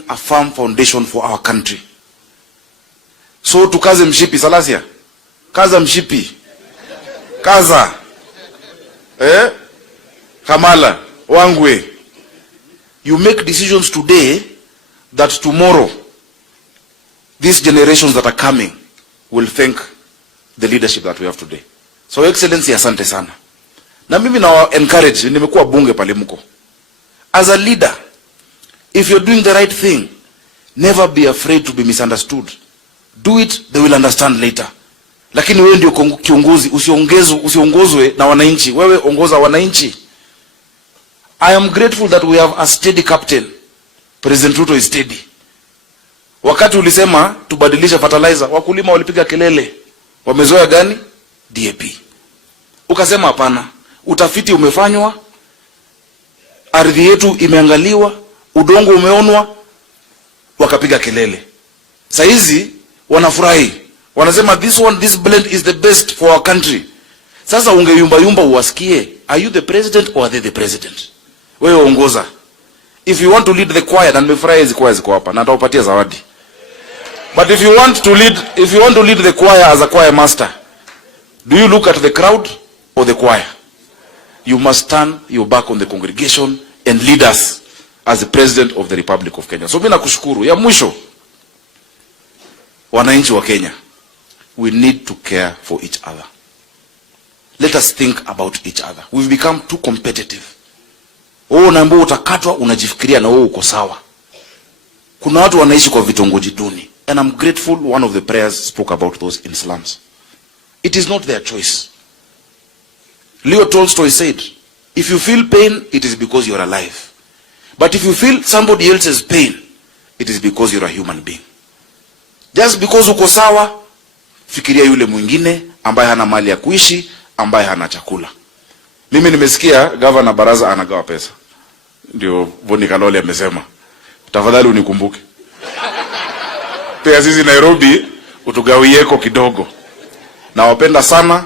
laying a firm foundation for our country. So tukaze mshipi, Salasia. Kaza mshipi. Kaza. Kamala, Wangwe. You make decisions today that tomorrow these generations that are coming will thank the leadership that we have today. So Excellency, asante sana. Na mimi na encourage, nimekuwa bunge pale mko. As a leader, if you're doing the right thing, never be afraid to be misunderstood. Do it, they will understand later. Lakini wewe ndio kiongozi, usiongozwe na wananchi. Wewe ongoza wananchi. I am grateful that we have a steady captain. President Ruto is steady. Wakati ulisema tubadilisha fertilizer, wakulima walipiga kelele. Wamezoea gani? DAP. Ukasema hapana. Utafiti umefanywa, ardhi yetu imeangaliwa, udongo umeonwa, wakapiga kelele. Saizi wanafurahi. Wanasema this blend is the best for our country. Sasa ungeyumba uwasikie. Are you the president or are they the president? Wewe ongoza. If you want to lead the choir, na nimefurahi hizo choir ziko hapa na nitawapatia zawadi. But if you want to lead the choir as a choir master, do you look at the crowd or the choir? You must turn your back on the congregation and lead us as the president of the Republic of Kenya. So mimi nakushukuru. Ya mwisho, wananchi wa Kenya, we need to care for each other. Let us think about each other. We've become too competitive. Unaambiwa utakatwa, unajifikiria na wewe uko sawa. Kuna watu wanaishi kwa vitongoji duni. And I'm grateful one of the prayers spoke about those in slums. It is not their choice. Leo Tolstoy said, if you feel pain, it is because you are alive. But if you feel somebody else's pain, it is because you are a human being. Just because uko sawa, fikiria yule mwingine ambaye hana mali ya kuishi, ambaye hana chakula. Mimi nimesikia governor Baraza anagawa pesa. Ndio Boni Kalole amesema, tafadhali unikumbuke. Pia sisi Nairobi utugawieko kidogo. Na wapenda sana,